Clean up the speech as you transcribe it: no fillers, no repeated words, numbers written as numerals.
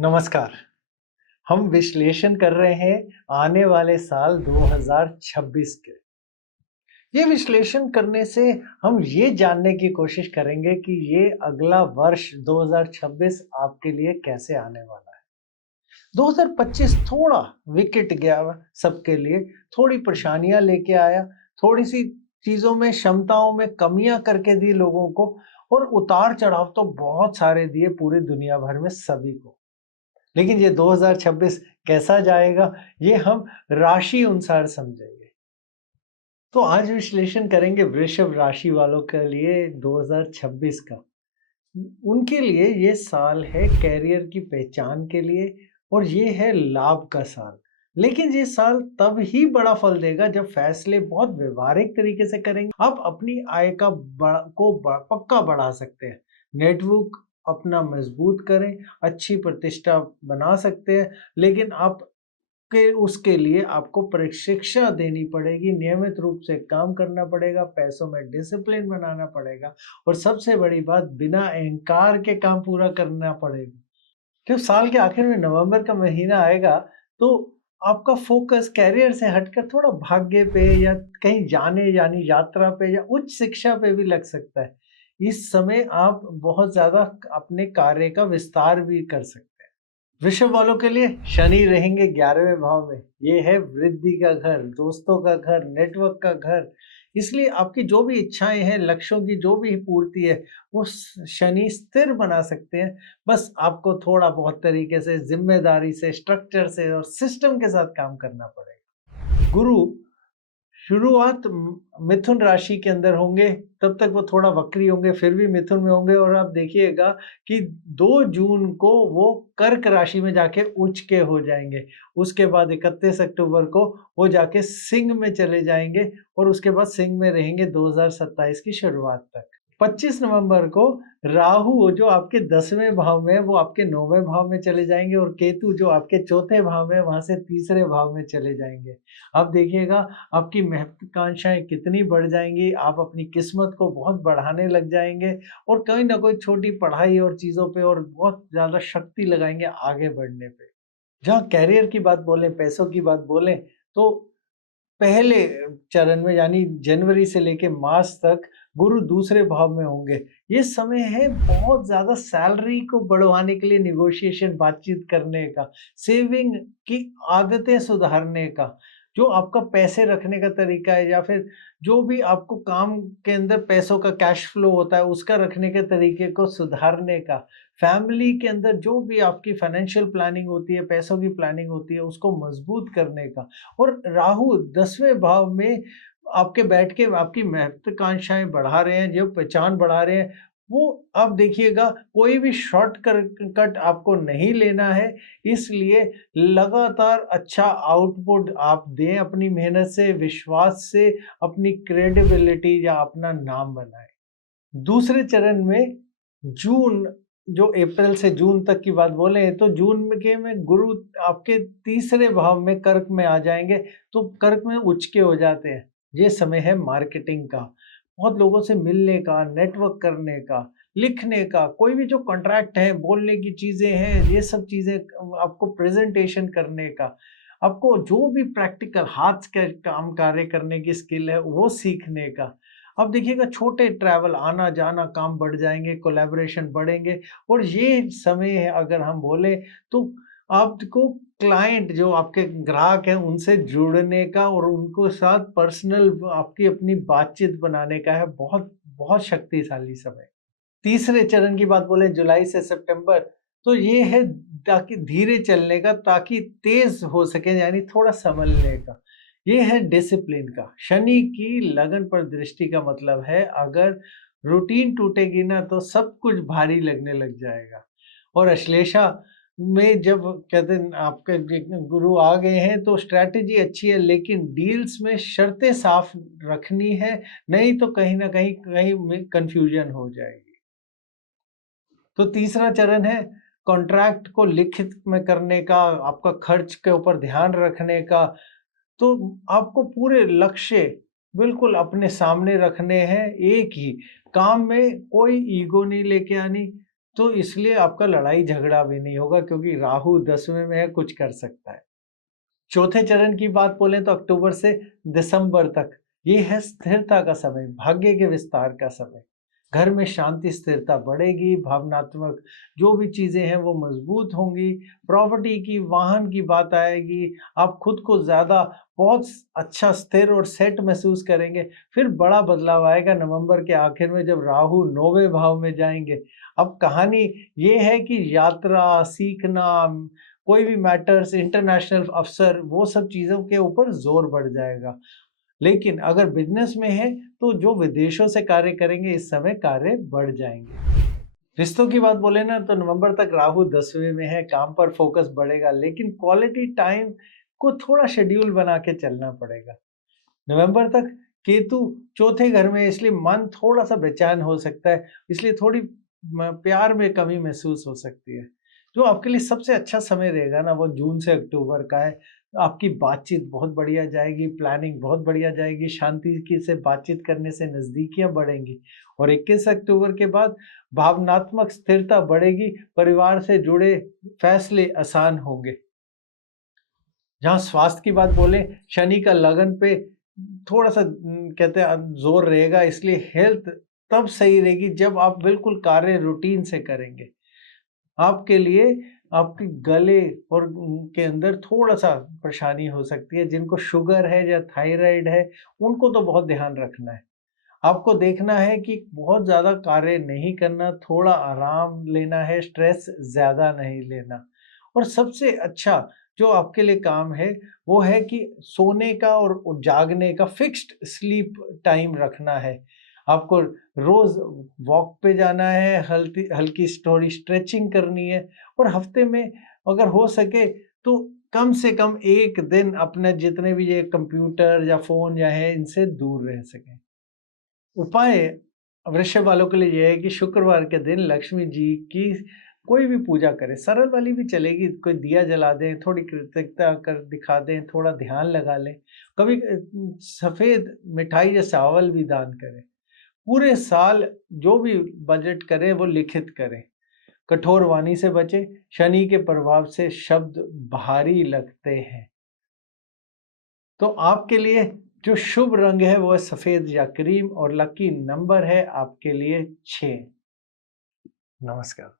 नमस्कार। हम विश्लेषण कर रहे हैं आने वाले साल 2026 के। ये विश्लेषण करने से हम ये जानने की कोशिश करेंगे कि ये अगला वर्ष 2026 आपके लिए कैसे आने वाला है। 2025 थोड़ा विकेट गया सबके लिए, थोड़ी परेशानियां लेके आया, थोड़ी सी चीजों में क्षमताओं में कमियां करके दी लोगों को, और उतार चढ़ाव तो बहुत सारे दिए पूरी दुनिया भर में सभी को। लेकिन ये 2026 कैसा जाएगा, ये हम राशि अनुसार समझेंगे। तो आज विश्लेषण करेंगे वृषभ राशि वालों के लिए 2026 का। उनके लिए ये साल है कैरियर की पहचान के लिए, और ये है लाभ का साल। लेकिन ये साल तब ही बड़ा फल देगा जब फैसले बहुत व्यवहारिक तरीके से करेंगे। आप अपनी आय का पक्का बढ़ा सकते हैं, नेटवर्क अपना मजबूत करें, अच्छी प्रतिष्ठा बना सकते हैं। लेकिन आप के उसके लिए आपको प्रशिक्षण देनी पड़ेगी, नियमित रूप से काम करना पड़ेगा, पैसों में डिसिप्लिन बनाना पड़ेगा, और सबसे बड़ी बात, बिना अहंकार के काम पूरा करना पड़ेगा। जब साल के आखिर में नवंबर का महीना आएगा, तो आपका फोकस कैरियर से हटकर थोड़ा भाग्य पे या कहीं जाने यानी यात्रा पे या उच्च शिक्षा पे भी लग सकता है। इस समय आप बहुत ज्यादा अपने कार्य का विस्तार भी कर सकते हैं। वृषभ वालों के लिए शनि रहेंगे 11वें भाव में। ये है वृद्धि का घर, दोस्तों का घर, नेटवर्क का घर। इसलिए आपकी जो भी इच्छाएं हैं, लक्ष्यों की जो भी पूर्ति है, वो शनि स्थिर बना सकते हैं। बस आपको थोड़ा बहुत तरीके से, जिम्मेदारी से, स्ट्रक्चर से और सिस्टम के साथ काम करना पड़ेगा। गुरु शुरुआत मिथुन राशि के अंदर होंगे, तब तक वो थोड़ा वक्री होंगे, फिर भी मिथुन में होंगे, और आप देखिएगा कि 2 जून को वो कर्क राशि में जाके उच्च के हो जाएंगे। उसके बाद 31 अक्टूबर को वो जाके सिंह में चले जाएंगे, और उसके बाद सिंह में रहेंगे 2027 की शुरुआत तक। 25 नवंबर को राहु जो आपके 10वें भाव में है, वो आपके 9वें भाव में चले जाएंगे, और केतु जो आपके चौथे भाव में है, वहां से तीसरे भाव में चले जाएंगे। अब देखिएगा आपकी महत्वाकांक्षाएं कितनी बढ़ जाएंगी, आप अपनी किस्मत को बहुत बढ़ाने लग जाएंगे, और कहीं ना कोई छोटी पढ़ाई और चीजों पे और बहुत ज्यादा शक्ति लगाएंगे आगे बढ़ने पे। जहाँ कैरियर की बात बोलें, पैसों की बात बोलें, तो पहले चरण में यानी जनवरी से लेके मार्च तक गुरु दूसरे भाव में होंगे। ये समय है बहुत ज्यादा सैलरी को बढ़वाने के लिए निगोशिएशन, बातचीत करने का, सेविंग की आदतें सुधारने का, जो आपका पैसे रखने का तरीका है, या फिर जो भी आपको काम के अंदर पैसों का कैश फ्लो होता है उसका रखने के तरीके को सुधारने का, फैमिली के अंदर जो भी आपकी फाइनेंशियल प्लानिंग होती है, पैसों की प्लानिंग होती है, उसको मजबूत करने का। और राहु 10वें भाव में आपके बैठ के आपकी महत्वाकांक्षाएं बढ़ा रहे हैं, जो पहचान बढ़ा रहे हैं। वो अब देखिएगा कोई भी शॉर्ट कट आपको नहीं लेना है, इसलिए लगातार अच्छा आउटपुट आप दें, अपनी मेहनत से, विश्वास से अपनी क्रेडिबिलिटी या अपना नाम बनाएं। दूसरे चरण में जून, जो अप्रैल से जून तक की बात बोले, तो जून में गुरु आपके तीसरे भाव में कर्क में आ जाएंगे, तो कर्क में उच्च के हो जाते हैं। ये समय है मार्केटिंग का, बहुत लोगों से मिलने का, नेटवर्क करने का, लिखने का, कोई भी जो कॉन्ट्रैक्ट है, बोलने की चीजें हैं, ये सब चीजें आपको प्रेजेंटेशन करने का, आपको जो भी प्रैक्टिकल हाथ के काम कार्य करने की स्किल है वो सीखने का। अब देखिएगा छोटे ट्रैवल, आना जाना, काम बढ़ जाएंगे, कोलैबोरेशन बढ़ेंगे। और ये समय है, अगर हम बोले, तो आपको क्लाइंट जो आपके ग्राहक हैं उनसे जुड़ने का और उनको साथ पर्सनल आपकी अपनी बातचीत बनाने का है। बहुत बहुत शक्तिशाली समय। तीसरे चरण की बात बोले जुलाई से सितंबर, तो ये है ताकि धीरे चलने का, ताकि तेज हो सके, यानी थोड़ा संभलने का। ये है डिसिप्लिन का। शनि की लगन पर दृष्टि का मतलब है, अगर रूटीन टूटेगी ना तो सब कुछ भारी लगने लग जाएगा। और अश्लेषा में जब कहते हैं आपके गुरु आ गए हैं, तो स्ट्रैटेजी अच्छी है, लेकिन डील्स में शर्तें साफ रखनी है, नहीं तो कहीं ना कहीं कहीं कंफ्यूजन हो जाएगी। तो तीसरा चरण है कॉन्ट्रैक्ट को लिखित में करने का, आपका खर्च के ऊपर ध्यान रखने का। तो आपको पूरे लक्ष्य बिल्कुल अपने सामने रखने हैं, एक ही काम में कोई ईगो नहीं लेके आनी, तो इसलिए आपका लड़ाई झगड़ा भी नहीं होगा क्योंकि राहु 10वें में है, कुछ कर सकता है। चौथे चरण की बात बोलें तो अक्टूबर से दिसंबर तक ये है स्थिरता का समय, भाग्य के विस्तार का समय। घर में शांति स्थिरता बढ़ेगी, भावनात्मक जो भी चीजें हैं वो मजबूत होंगी, प्रॉपर्टी की वाहन की बात आएगी, आप खुद को ज्यादा बहुत अच्छा स्थिर और सेट महसूस करेंगे। फिर बड़ा बदलाव आएगा नवंबर के आखिर में जब राहु 9वें भाव में जाएंगे। अब कहानी ये है कि यात्रा, सीखना, कोई भी मैटर्स, इंटरनेशनल अफसर, वो सब चीज़ों के ऊपर ज़ोर बढ़ जाएगा। लेकिन अगर बिज़नेस में है, तो जो विदेशों से कार्य करेंगे, इस समय कार्य बढ़ जाएँगे। रिश्तों की बात बोले ना तो नवंबर तक राहु 10वें में है, काम पर फोकस बढ़ेगा, लेकिन क्वालिटी टाइम को थोड़ा शेड्यूल बना के चलना पड़ेगा। नवंबर तक केतु चौथे घर में है, इसलिए मन थोड़ा-सा बेचैन हो सकता है, इसलिए थोड़ी प्यार में कमी महसूस हो सकती है। जो आपके लिए सबसे अच्छा समय रहेगा ना वो जून से अक्टूबर का है। आपकी बातचीत बहुत बढ़िया जाएगी, प्लानिंग बहुत बढ़िया जाएगी, शांति की से बातचीत करने से नज़दीकियाँ बढ़ेंगी और 21 अक्टूबर के बाद भावनात्मक स्थिरता बढ़ेगी, परिवार से जुड़े फैसले आसान होंगे। जहाँ स्वास्थ्य की बात बोलें, शनि का लगन पे थोड़ा-सा कहते हैं ज़ोर रहेगा, इसलिए हेल्थ तब सही रहेगी जब आप बिल्कुल कार्य रूटीन से करेंगे। आपके लिए आपके गले और के अंदर थोड़ा-सा परेशानी हो सकती है, जिनको शुगर है या थायराइड है, उनको तो बहुत ध्यान रखना है। आपको देखना है कि बहुत ज़्यादा कार्य नहीं करना, थोड़ा आराम लेना है, स्ट्रेस ज़्यादा नहीं लेना। और सबसे अच्छा जो आपके लिए काम है, वो है कि सोने का और जागने का फिक्स्ड स्लीप टाइम रखना है। आपको रोज़ वॉक पे जाना है, हल्की हल्की थोड़ी स्ट्रेचिंग करनी है और हफ्ते में अगर हो सके तो कम से कम 1 दिन अपने जितने भी ये कंप्यूटर या फ़ोन या है, इनसे दूर रह सकें। उपाय वृषभ वालों के लिए ये है कि शुक्रवार के दिन लक्ष्मी जी की कोई भी पूजा करें, सरल वाली भी चलेगी, कोई दिया जला दें, थोड़ी कृतज्ञता कर दिखा दें, थोड़ा ध्यान लगा लें, कभी सफ़ेद मिठाई या चावल भी दान करें। पूरे साल जो भी बजट करें वो लिखित करें। कठोर वाणी से बचें, शनि के प्रभाव से शब्द भारी लगते हैं। तो आपके लिए जो शुभ रंग है वो है सफेद या क्रीम और लकी नंबर है आपके लिए 6। नमस्कार।